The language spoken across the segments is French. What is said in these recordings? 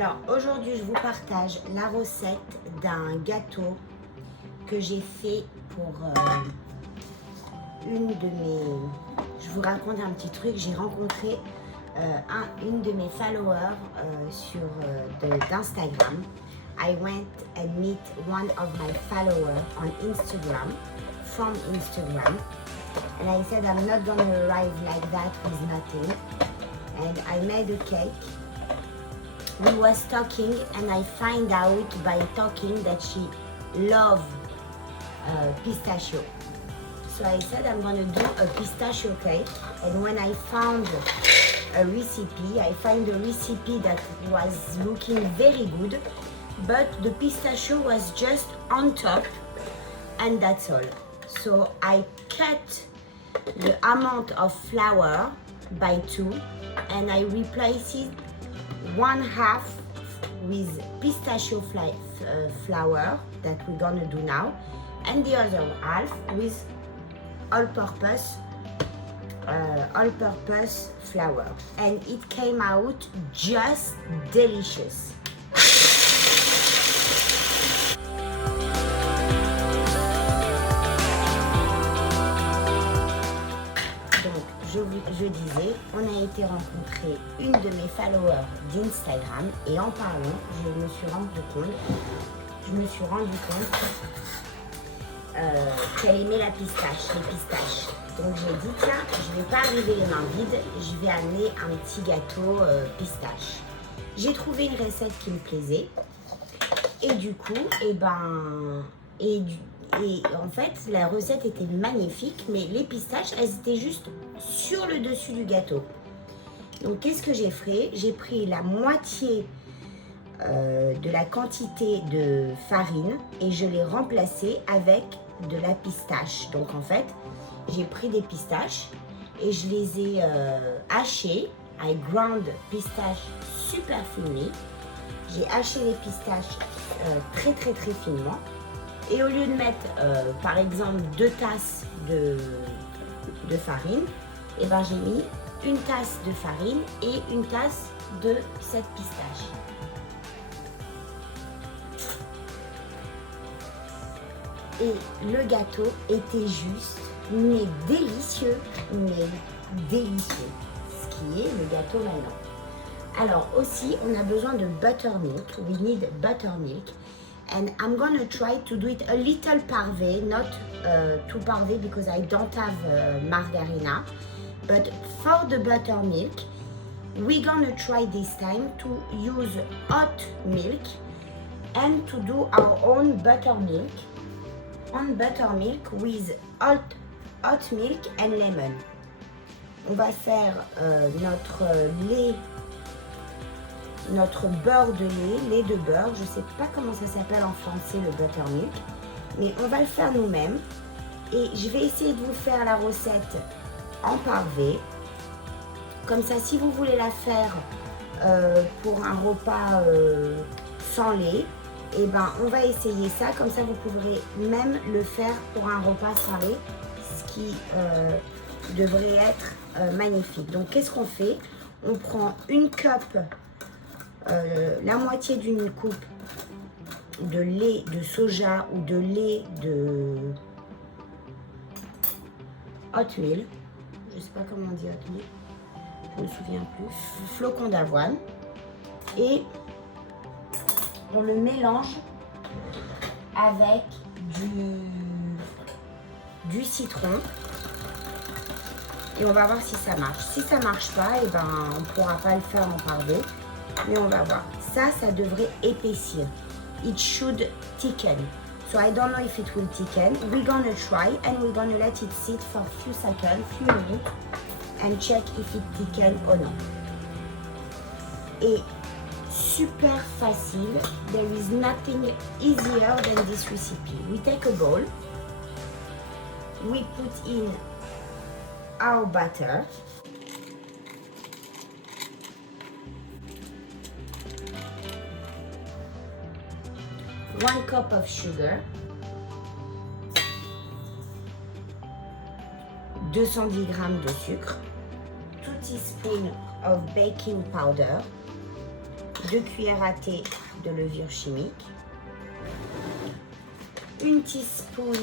Alors aujourd'hui je vous partage la recette d'un gâteau que j'ai fait pour une de mes... Je vous raconte un petit truc, j'ai rencontré une de mes followers sur d'Instagram. I went and meet one of my followers on Instagram, from Instagram. And I said I'm not gonna arrive like that with nothing. And I made a cake. We was talking and I find out by talking that she loved pistachio. So I said I'm gonna do a pistachio cake, and when I found a recipe, I find a recipe that was looking very good, but the pistachio was just on top, and that's all. So I cut the amount of flour by 2 and I replace it 1/2 with pistachio flour that we're gonna do now, and the other half with all-purpose flour, and it came out just delicious. Je disais, on a été rencontrer une de mes followers d'Instagram et en parlant, je me suis rendu compte qu'elle aimait la pistache, les pistaches. Donc j'ai dit tiens, je vais pas arriver les mains vides, je vais amener un petit gâteau pistache. J'ai trouvé une recette qui me plaisait et du coup, et en fait, la recette était magnifique, mais les pistaches, elles étaient juste sur le dessus du gâteau. Donc, qu'est-ce que j'ai fait? J'ai pris la moitié de la quantité de farine et je l'ai remplacée avec de la pistache. Donc, en fait, j'ai pris des pistaches et je les ai hachées. I ground pistache super finement. J'ai haché les pistaches très finement. Et au lieu de mettre, par exemple, 2 tasses de farine, et ben j'ai mis une tasse de farine et une tasse de cette pistache. Et le gâteau était juste, mais délicieux, ce qui est le gâteau maintenant. Alors aussi, on a besoin de buttermilk. We need buttermilk. And I'm gonna try to do it a little parvé, not too parvé because I don't have margarina. But for the buttermilk, we're gonna try this time to use hot milk and to do our own buttermilk. On buttermilk with hot milk and lemon. On va faire notre beurre de lait de beurre, je ne sais pas comment ça s'appelle en français le buttermilk, mais on va le faire nous-mêmes et je vais essayer de vous faire la recette en parvé. Comme ça, si vous voulez la faire pour un repas sans lait, et ben on va essayer ça, comme ça vous pourrez même le faire pour un repas sans lait, ce qui devrait être magnifique. Donc qu'est-ce qu'on fait? On prend une cup, la moitié d'une coupe de lait de soja ou de lait de oatmeal, je sais pas comment on dit oatmeal, je me souviens plus, flocons d'avoine, et on le mélange avec du citron et on va voir si ça marche. Si ça marche pas, et ben on pourra pas le faire en parvé. Mais on va voir. Ça devrait épaissir. It should thicken. So I don't know if it will thicken. We're gonna try and we're gonna let it sit for a few seconds, few minutes, and check if it thicken or not. Et super facile. There is nothing easier than this recipe. We take a bowl. We put in our butter. One cup of sugar, 210 g de sucre, 2 teaspoons of baking powder, 2 cuillères à thé de levure chimique, 1 teaspoon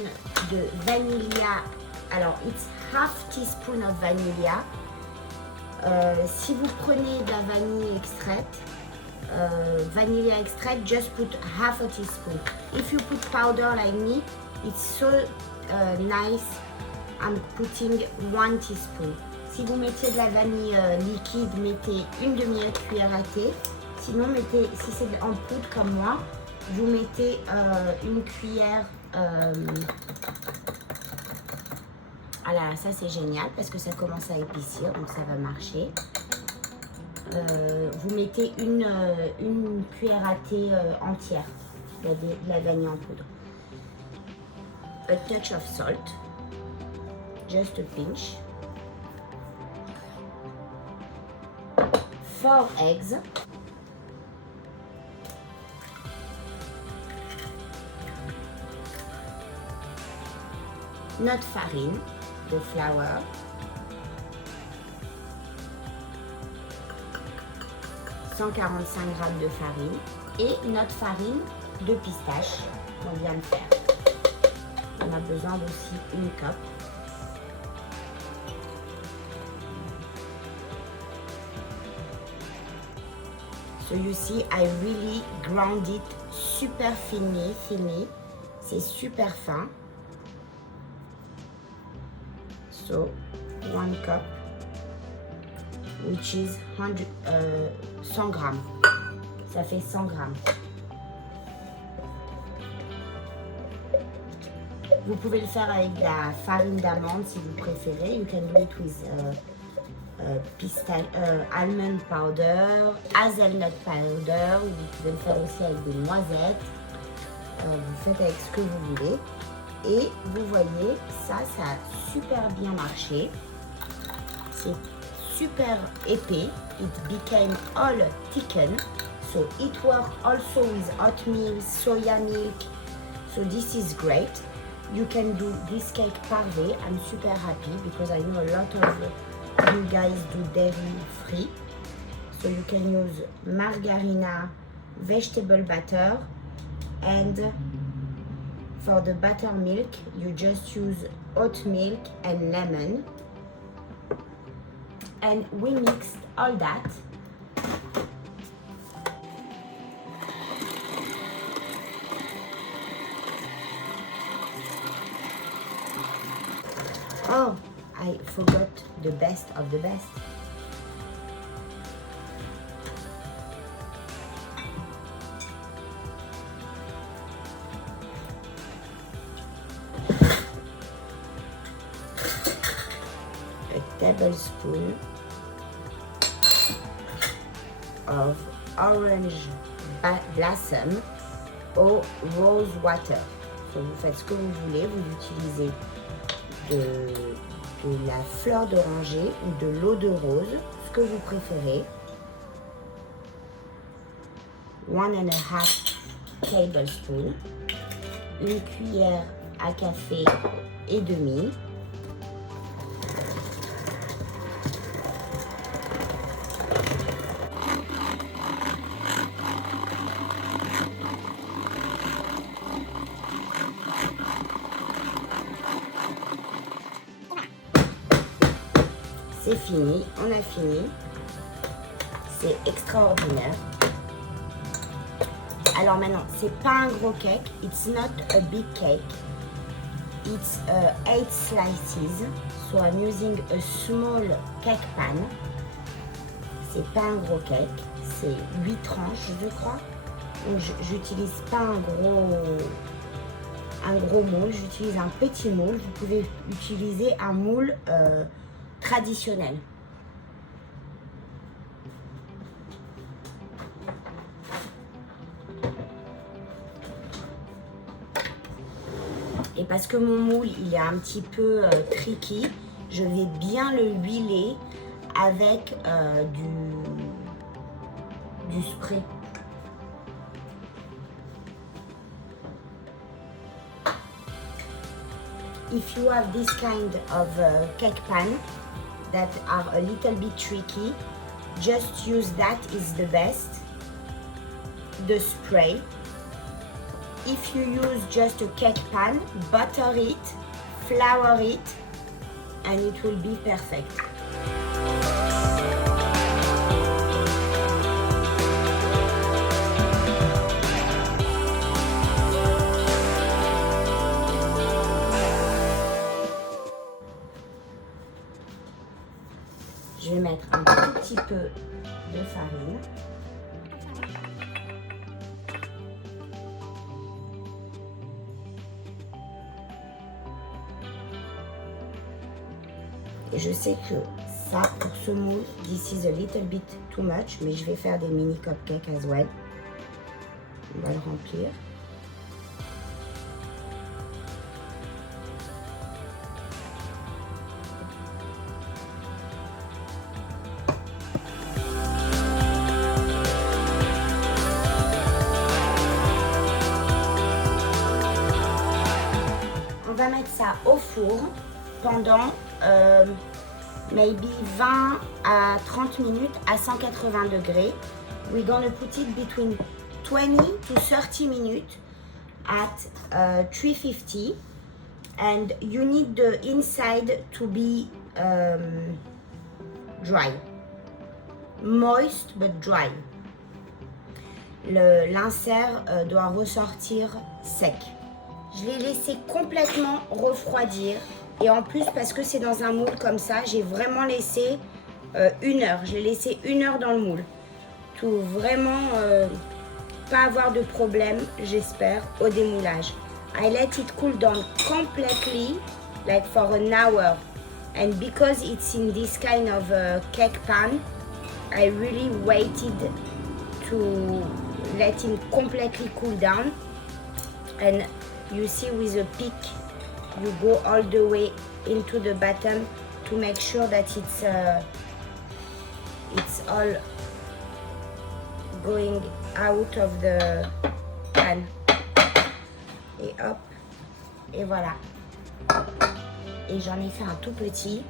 de vanilla. Alors, it's half teaspoon of vanilla. Si vous prenez de la vanille extraite, vanilla extract, just put half a teaspoon. If you put powder like me, it's so nice. I'm putting 1 teaspoon. Si vous mettez de la vanille liquide, mettez une demi-cuillère à thé. Sinon, mettez, si c'est en poudre comme moi, vous mettez une cuillère. Ah là, ça c'est génial parce que ça commence à épaissir, donc ça va marcher. Vous mettez une cuillère à thé entière de la vanille en poudre. A touch of salt, just a pinch. 4 eggs. Notre farine de flour. « 145 g de farine et notre farine de pistache qu'on vient de faire. On a besoin aussi une cup. So you see, I really ground it super fini. C'est super fin. So 1 cup, which is 100 grammes. Ça fait 100 grammes. Vous pouvez le faire avec de la farine d'amande si vous préférez. You can do it with almond powder, hazelnut powder. Vous pouvez le faire aussi avec des noisettes. Vous faites avec ce que vous voulez. Et vous voyez, ça a super bien marché. C'est super épais. It became all thickened. So it works also with oatmeal, soya milk. So this is great. You can do this cake parfait. I'm super happy because I know a lot of you guys do dairy free. So you can use margarina, vegetable butter, and for the buttermilk, you just use oat milk and lemon. And we mixed all that. Oh, I forgot the best of the best. A tablespoon of orange blossom au rose water. So, vous faites ce que vous voulez, vous utilisez de la fleur d'oranger ou de l'eau de rose, ce que vous préférez. 1,5 tablespoon, une cuillère à café et demi. C'est fini, on a fini. C'est extraordinaire. Alors maintenant, c'est pas un gros cake. It's not a big cake. It's 8 slices. So I'm using a small cake pan. C'est pas un gros cake. C'est 8 tranches, je crois. Donc j'utilise pas un gros moule. J'utilise un petit moule. Vous pouvez utiliser un moule traditionnel. Et parce que mon moule il est un petit peu tricky, je vais bien le huiler avec du spray. If you have this kind of cake pan that are a little bit tricky, just use that, is the best. the spray. If you use just a cake pan, butter it, flour it, and it will be perfect. Je vais mettre un tout petit peu de farine. Et je sais que ça, pour ce moule, this is a little bit too much, mais je vais faire des mini cupcakes as well. On va le remplir. On va mettre ça au four pendant maybe 20 à 30 minutes à 180 degrés. We're gonna put it between 20 to 30 minutes at 350, and you need the inside to be dry, moist but dry. L'insert doit ressortir sec. Je l'ai laissé complètement refroidir. Et en plus, parce que c'est dans un moule comme ça, j'ai vraiment laissé 1 heure. J'ai laissé 1 heure dans le moule. Pour vraiment pas avoir de problème, j'espère, au démoulage. I let it cool down completely, like for an hour. And because it's in this kind of cake pan, I really waited to let it completely cool down. And you see with a peak, you go all the way into the bottom to make sure that it's all going out of the pan. Et hop, et voilà. Et j'en ai fait un tout petit.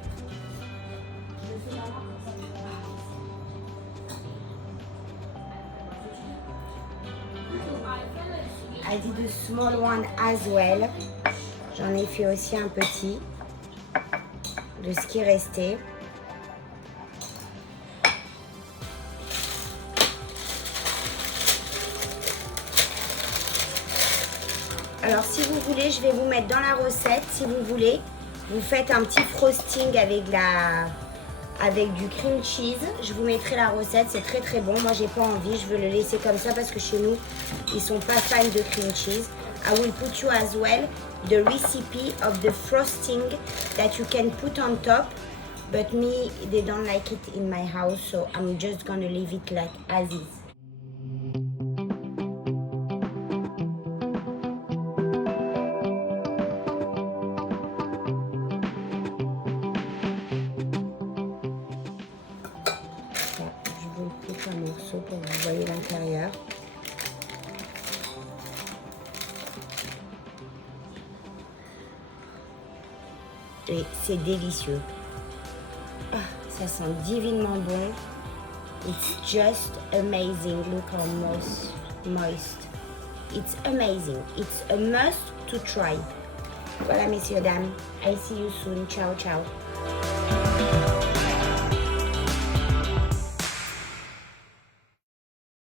I did a small one as well. J'en ai fait aussi un petit de ce qui restait. Alors si vous voulez, je vais vous mettre dans la recette. Si vous voulez, vous faites un petit frosting avec du cream cheese. Je vous mettrai la recette, c'est très très bon. Moi j'ai pas envie, je veux le laisser comme ça parce que chez nous, ils sont pas fans de cream cheese. I will put you as well the recipe of the frosting that you can put on top, but me, they don't like it in my house, so I'm just gonna leave it like as is. Je vous coupe un morceau pour que vous voyez l'intérieur. Et c'est délicieux. Ah, ça sent divinement bon. It's just amazing. Look how moist. It's amazing. It's a must to try. Voilà, messieurs, dames. I see you soon. Ciao, ciao.